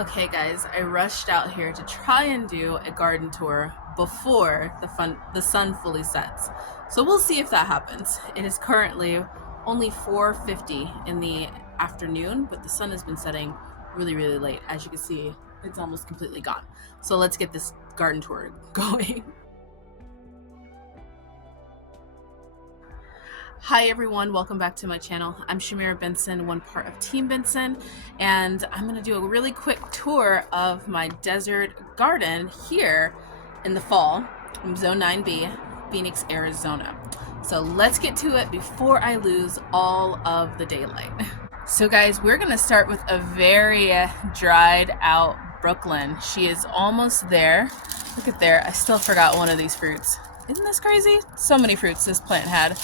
Okay guys, I rushed out here to try and do a garden tour before the sun fully sets. So we'll see if that happens. It is currently only 4:50 in the afternoon, but the sun has been setting really late. As you can see, it's almost completely gone. So let's get this garden tour going. Hi everyone, welcome back to my channel. I'm Shamira Benson, one part of Team Benson, and I'm going to do a really quick tour of my desert garden here in the fall from Zone 9B, Phoenix, Arizona. So let's get to it before I lose all of the daylight. So guys, we're going to start with a very dried out Brooklyn. She is almost there. Look at there, I still forgot one of these fruits. Isn't this crazy? So many fruits this plant had.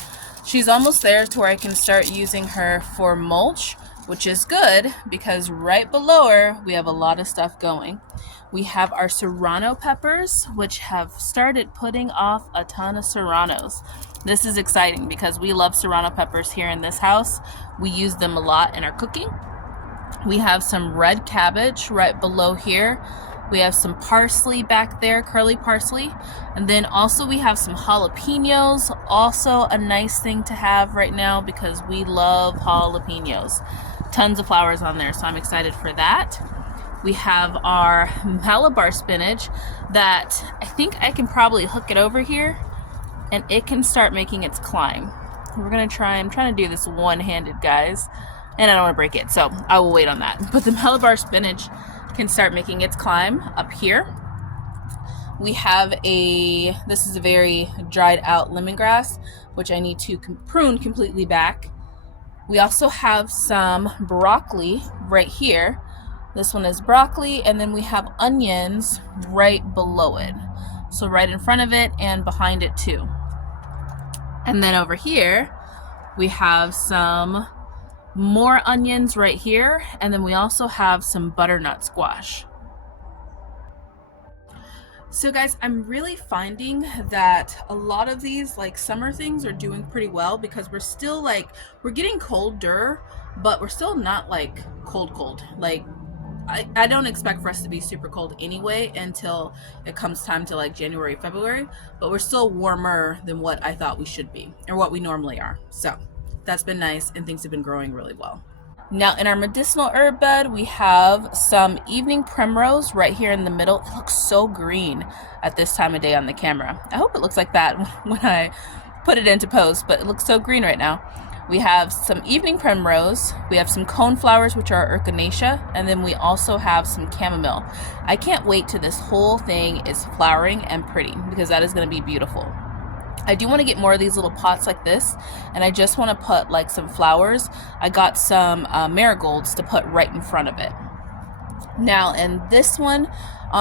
She's almost there to where I can start using her for mulch, which is good because right below her, we have a lot of stuff going. We have our serrano peppers, which have started putting off a ton of serranos. This is exciting because we love serrano peppers here in this house. We use them a lot in our cooking. We have some red cabbage right below here. We have some parsley back there, curly parsley. And then also we have some jalapenos, also a nice thing to have right now because we love jalapenos. Tons of flowers on there, so I'm excited for that. We have our Malabar spinach that I think I can probably hook it over here and it can start making its climb. I'm trying to do this one-handed, guys, and I don't want to break it, so I will wait on that. But the Malabar spinach can start making its climb up here. We have this is a very dried out lemongrass, which I need to prune completely back. We also have some broccoli right here. This one is broccoli, and then we have onions right below it. So right in front of it and behind it too. And then over here, we have some more onions right here, and then we also have some butternut squash. So guys, I'm really finding that a lot of these like summer things are doing pretty well because we're getting colder, but we're still not like cold. Like I don't expect for us to be super cold anyway until it comes time to like January, February, but we're still warmer than what I thought we should be or what we normally are. So that's been nice, and things have been growing really well. Now in our medicinal herb bed, we have some evening primrose right here in the middle. It looks so green at this time of day on the camera. I hope it looks like that when I put it into post, but it looks so green right now. We have some evening primrose, we have some coneflowers, which are echinacea, and then we also have some chamomile. I can't wait till this whole thing is flowering and pretty because that is going to be beautiful. I do want to get more of these little pots like this, and I just want to put like some flowers. I got some marigolds to put right in front of it. Now in this one,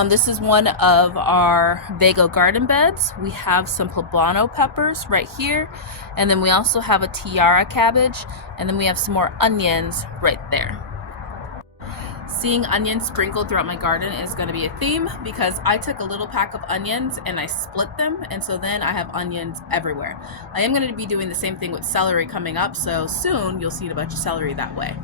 this is one of our Vego garden beds. We have some poblano peppers right here, and then we also have a tiara cabbage, and then we have some more onions right there. Seeing onions sprinkled throughout my garden is going to be a theme because I took a little pack of onions and I split them, and so then I have onions everywhere. I am going to be doing the same thing with celery coming up, so soon you'll see a bunch of celery that way.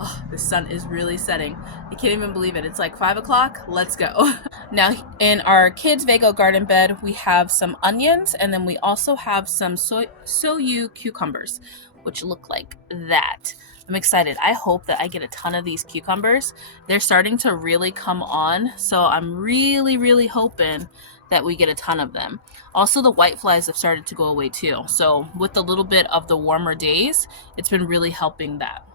Oh, the sun is really setting. I can't even believe it. It's like 5 o'clock. Let's go. Now in our kids' Vego garden bed, we have some onions, and then we also have some soyu cucumbers, which look like that. I'm excited. I hope that I get a ton of these cucumbers. They're starting to really come on, so I'm really hoping that we get a ton of them. Also, the whiteflies have started to go away too. So with a little bit of the warmer days, it's been really helping that.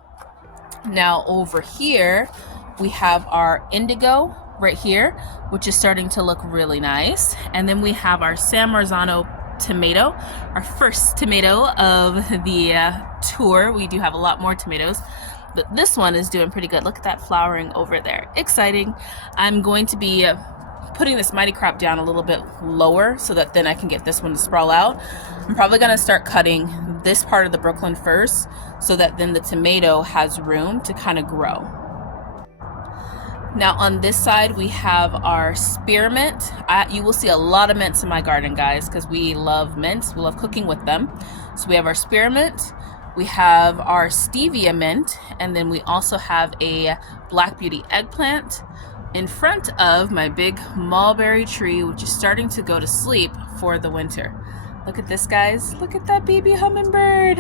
Now over here, we have our indigo right here, which is starting to look really nice. And then we have our San Marzano tomato, our first tomato of the tour. We do have a lot more tomatoes, but this one is doing pretty good. Look at that flowering over there. Exciting. I'm going to be putting this mighty crop down a little bit lower so that then I can get this one to sprawl out. I'm probably going to start cutting this part of the Brooklyn first so that then the tomato has room to kind of grow. Now on this side, we have our spearmint. You will see a lot of mints in my garden, guys, because we love mints. We love cooking with them. So we have our spearmint, we have our stevia mint, and then we also have a black beauty eggplant. in front of my big mulberry tree, which is starting to go to sleep for the winter. Look at this, guys. Look at that baby hummingbird.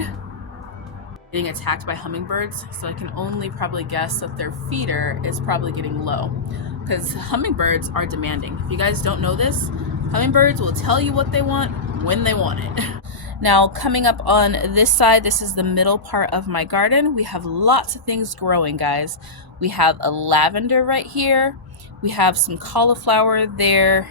Getting attacked by hummingbirds, so I can only probably guess that their feeder is probably getting low, because hummingbirds are demanding. If you guys don't know this, hummingbirds will tell you what they want when they want it. Now, coming up on this side, this is the middle part of my garden. We have lots of things growing, guys. We have a lavender right here. We have some cauliflower there,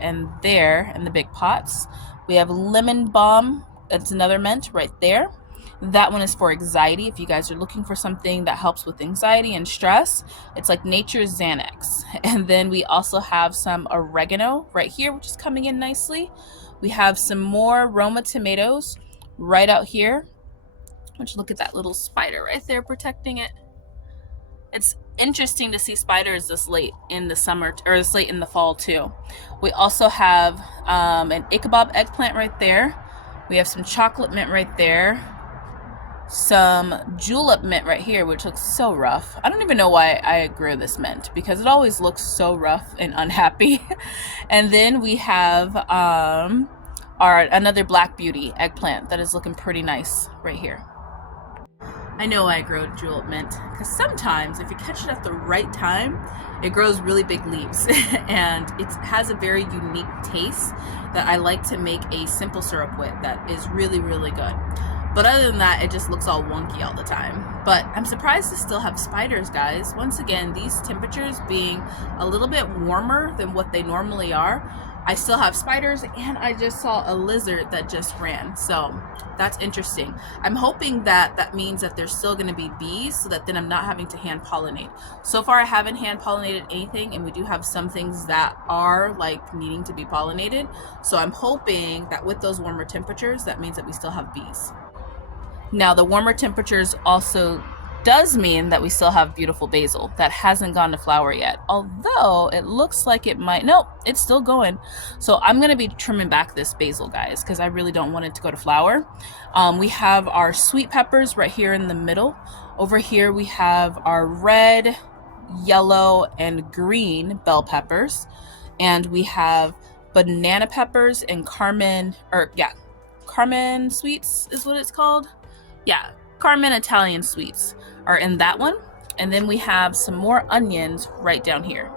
and there in the big pots. We have lemon balm. That's another mint right there. That one is for anxiety. If you guys are looking for something that helps with anxiety and stress, it's like nature's Xanax. And then we also have some oregano right here, which is coming in nicely. We have some more Roma tomatoes right out here, which, look at that little spider right there protecting it. It's interesting to see spiders this late in the summer, or this late in the fall too. We also have an Ichabod eggplant right there. We have some chocolate mint right there. Some julep mint right here, which looks so rough. I don't even know why I grew this mint, because it always looks so rough and unhappy. And then we have another black beauty eggplant that is looking pretty nice right here. I know I grow julep mint because sometimes if you catch it at the right time, it grows really big leaves and it has a very unique taste that I like to make a simple syrup with that is really, really good. But other than that, it just looks all wonky all the time. But I'm surprised to still have spiders, guys. Once again, these temperatures being a little bit warmer than what they normally are, I still have spiders, and I just saw a lizard that just ran. So that's interesting. I'm hoping that that means that there's still gonna be bees, so that then I'm not having to hand pollinate. So far I haven't hand pollinated anything, and we do have some things that are like needing to be pollinated. So I'm hoping that with those warmer temperatures, that means that we still have bees. Now, the warmer temperatures also does mean that we still have beautiful basil that hasn't gone to flower yet. Although it looks like it might, nope, it's still going. So I'm gonna be trimming back this basil, guys, because I really don't want it to go to flower. We have our sweet peppers right here in the middle. Over here we have our red, yellow, and green bell peppers. And we have banana peppers and Carmen sweets is what it's called. Yeah, Carmen Italian sweets are in that one. And then we have some more onions right down here.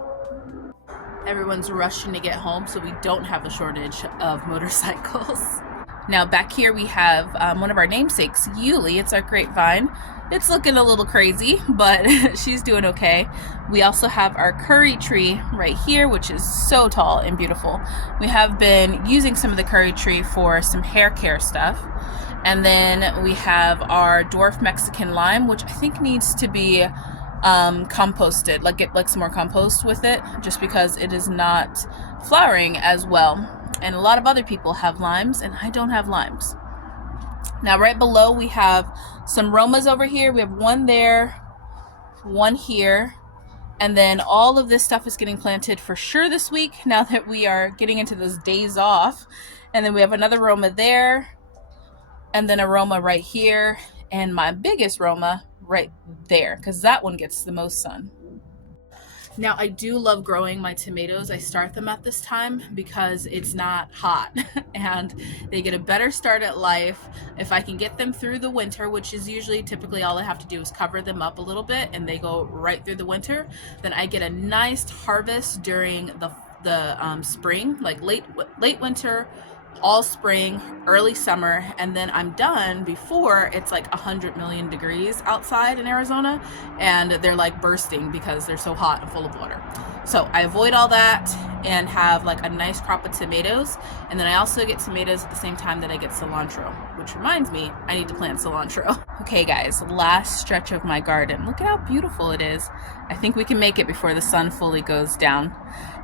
Everyone's rushing to get home, so we don't have a shortage of motorcycles. Now back here we have one of our namesakes, Yuli. It's our grapevine. It's looking a little crazy, but she's doing okay. We also have our curry tree right here, which is so tall and beautiful. We have been using some of the curry tree for some hair care stuff. And then we have our dwarf Mexican lime, which I think needs to be composted, like get like some more compost with it, just because it is not flowering as well. And a lot of other people have limes, and I don't have limes. Now right below we have some Romas over here. We have one there, one here, and then all of this stuff is getting planted for sure this week now that we are getting into those days off. And then we have another Roma there, and then a Roma right here, and my biggest Roma right there, because that one gets the most sun. Now I do love growing my tomatoes. I start them at this time because it's not hot and they get a better start at life. If I can get them through the winter, which is usually typically all I have to do is cover them up a little bit and they go right through the winter, then I get a nice harvest during the spring, like late winter, all spring, early summer, and then I'm done before it's like 100 million degrees outside in Arizona and they're like bursting because they're so hot and full of water. So I avoid all that and have like a nice crop of tomatoes, and then I also get tomatoes at the same time that I get cilantro, which reminds me I need to plant cilantro. Okay guys, last stretch of my garden. Look at how beautiful it is. I think we can make it before the sun fully goes down.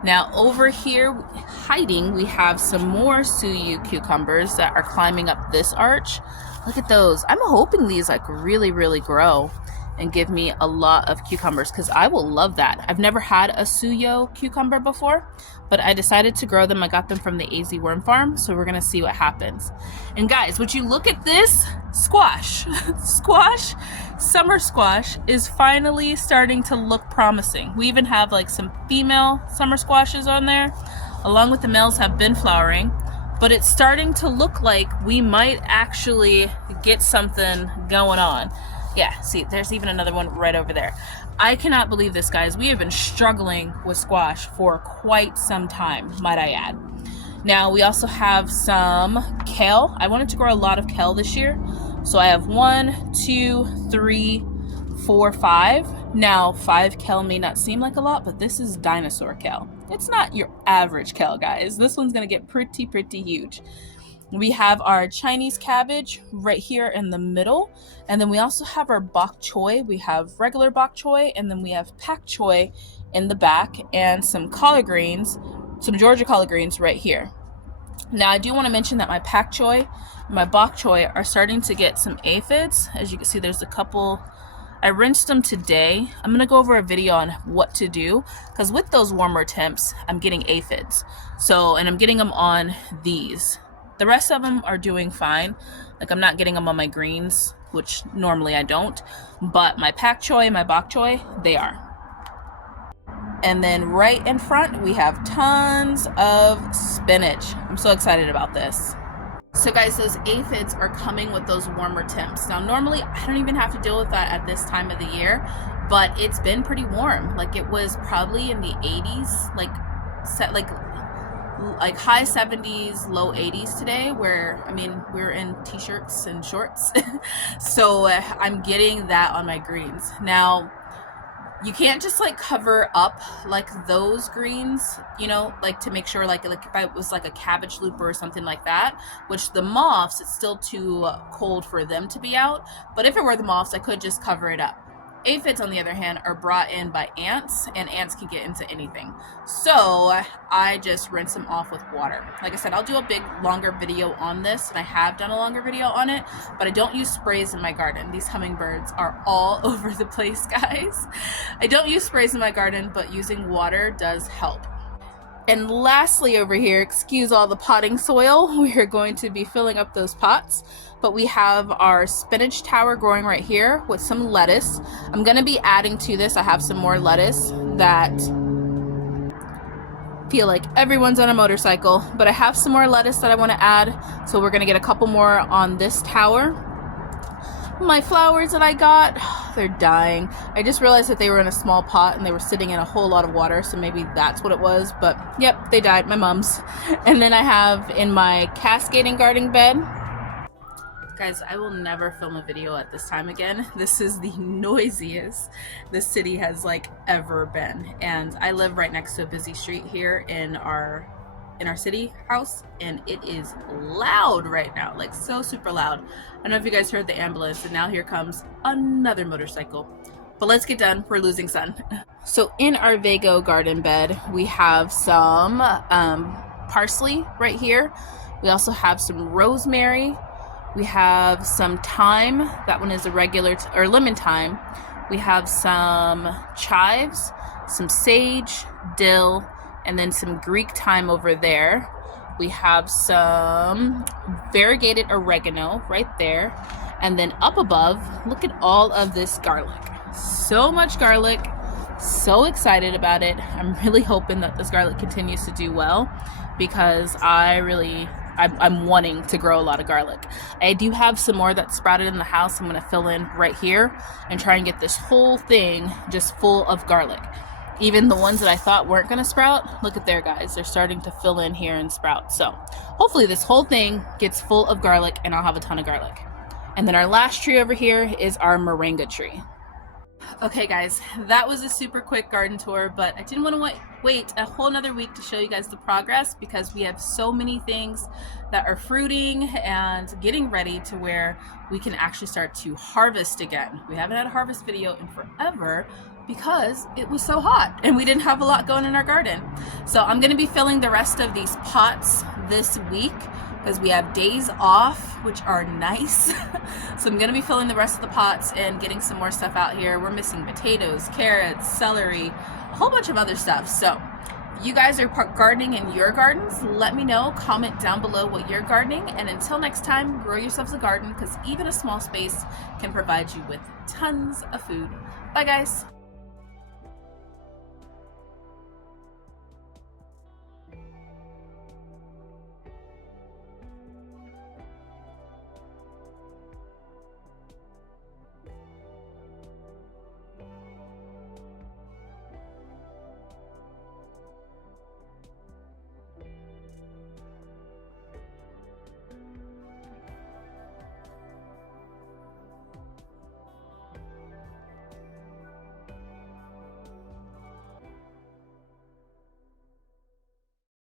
Now over here hiding we have some more Suyu cucumbers that are climbing up this arch. Look at those. I'm hoping these like really grow. and give me a lot of cucumbers, because I will love that. I've never had a suyo cucumber before, but I decided to grow them. I got them from the AZ Worm Farm, so we're gonna see what happens. And guys, would you look at this squash? Squash, summer squash is finally starting to look promising. We even have like some female summer squashes on there, along with the males have been flowering, but it's starting to look like we might actually get something going on. Yeah, see, there's even another one right over there. I cannot believe this, guys. We have been struggling with squash for quite some time, might I add. Now, we also have some kale. I wanted to grow a lot of kale this year. So I have 1, 2, 3, 4, 5. Now, 5 kale may not seem like a lot, but this is dinosaur kale. It's not your average kale, guys. This one's gonna get pretty huge. We have our Chinese cabbage right here in the middle. And then we also have our bok choy. We have regular bok choy, and then we have pak choy in the back, and some collard greens, some Georgia collard greens right here. Now, I do want to mention that my pak choy and my bok choy are starting to get some aphids. As you can see, there's a couple. I rinsed them today. I'm going to go over a video on what to do, because with those warmer temps, I'm getting aphids. So, and I'm getting them on these. The rest of them are doing fine. Like, I'm not getting them on my greens, which normally I don't, but my pak choy and my bok choy, they are. And then right in front, we have tons of spinach. I'm so excited about this. So guys, those aphids are coming with those warmer temps. Now, normally I don't even have to deal with that at this time of the year, but it's been pretty warm. Like, it was probably in the 80s, like high 70s, low 80s today, where, I mean, we're in t-shirts and shorts. So I'm getting that on my greens. Now, you can't just like cover up like those greens, you know, like to make sure like if it was like a cabbage looper or something like that, which the moths, it's still too cold for them to be out. But if it were the moths, I could just cover it up. Aphids, on the other hand, are brought in by ants, and ants can get into anything. So I just rinse them off with water. Like I said, I'll do a big, longer video on this, and I have done a longer video on it, but I don't use sprays in my garden. These hummingbirds are all over the place, guys. I don't use sprays in my garden, but using water does help. And lastly over here, excuse all the potting soil, we are going to be filling up those pots. But we have our spinach tower growing right here with some lettuce. I'm gonna be adding to this. I have some more lettuce that feel like everyone's on a motorcycle, but I have some more lettuce that I wanna add. So we're gonna get a couple more on this tower. My flowers that I got, they're dying. I just realized that they were in a small pot and they were sitting in a whole lot of water, so maybe that's what it was, but yep, they died, my mom's. And then I have in my cascading garden bed. Guys, I will never film a video at this time again. This is the noisiest this city has like ever been. And I live right next to a busy street here in our city house, and it is loud right now, like so super loud. I don't know if you guys heard the ambulance, and now here comes another motorcycle. But let's get done, we're losing sun. So in our Vego garden bed, we have some parsley right here. We also have some rosemary. We have some thyme. That one is a regular or lemon thyme. We have some chives, some sage, dill, and then some Greek thyme over there. We have some variegated oregano right there. And then up above, look at all of this garlic. So much garlic. So excited about it. I'm really hoping that this garlic continues to do well, because I'm wanting to grow a lot of garlic. I do have some more that sprouted in the house. I'm gonna fill in right here and try and get this whole thing just full of garlic. Even the ones that I thought weren't gonna sprout, look at there, guys. They're starting to fill in here and sprout. So hopefully this whole thing gets full of garlic and I'll have a ton of garlic. And then our last tree over here is our moringa tree. Okay guys, that was a super quick garden tour, but I didn't want to wait a whole nother week to show you guys the progress, because we have so many things that are fruiting and getting ready to where we can actually start to harvest again. We haven't had a harvest video in forever because it was so hot and we didn't have a lot going in our garden. So I'm going to be filling the rest of these pots this week because we have days off, which are nice. So I'm gonna be filling the rest of the pots and getting some more stuff out here. We're missing potatoes, carrots, celery, a whole bunch of other stuff. So if you guys are gardening in your gardens, let me know. Comment down below what you're gardening. And until next time, grow yourselves a garden, because even a small space can provide you with tons of food. Bye guys.